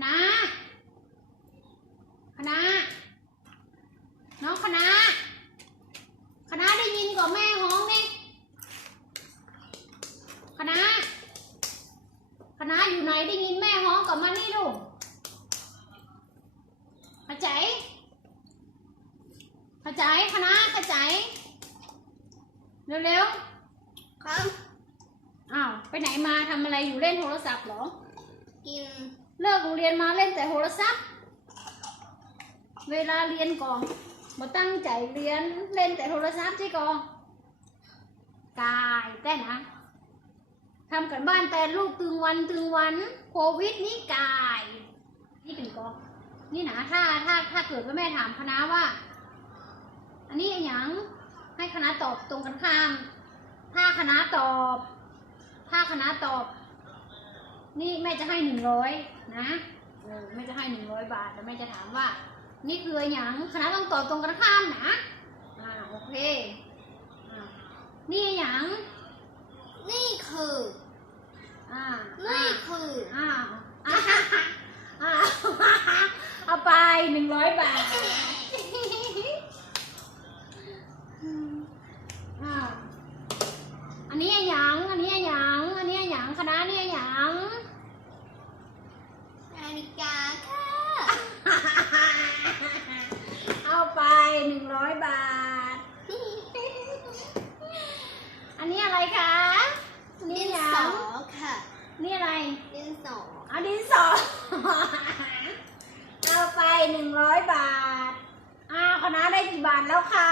คณะคณะน้องคณะคณะได้ยินก่อนแม่ฮ้องนี่คณะคณะอยู่ไหนได้ยินแม่ฮ้องก่อนมานี่ลูกเข้าใจเข้าใจคณะเข้าใจเร็วๆครับอ้าวไปไหนมาทำอะไรอยู่เล่นโทรศัพท์เหรอกิน เลิกโรงเรียนมาเล่นแต่โทรศัพท์ เวลาเรียนก่อนมาตั้งใจเรียนเล่นแต่โทรศัพท์ใช่ก่อนกายแต่นะทำกันบ้านแต่ลูกตึงวันตึงวันโควิดนี่กาย นี่เป็นกองนี่นะถ้าถ้าถ้าเกิดว่าแม่ถามคณะว่า อันนี้อนหยังให้คณะตอบตรงกันข้าม ถ้าคณะตอบ ถ้าคณะตอบ นี่แม่จะให้หนึ่งร้อยนะเออแม่จะให้หนึ่งร้อยบาทแล้วแม่จะถามว่า นี่คืออนหยังคณะต้องตอบตรงกันข้ามนะอ่าโอเคอ่านี่อนหยังนี่คืออ่านี่คืออ่าอ่าอ่าเอาไปหนึ่งร้อยบาทอ่าอันนี้อนหยังอันนี้อนหยัง อันนี้อนหยังคณะนี่อนหยังนาฬิกาค่ะ เอาไปหนึ่งร้อยบาท อันนี้อะไรคะอันดินี่นหยัสองค่ะนี่อะไร ดินสอเอาดินสอ เอาไปหนึ่งร้อยบาทอ้าวคณะได้กี่บาทแล้วคะ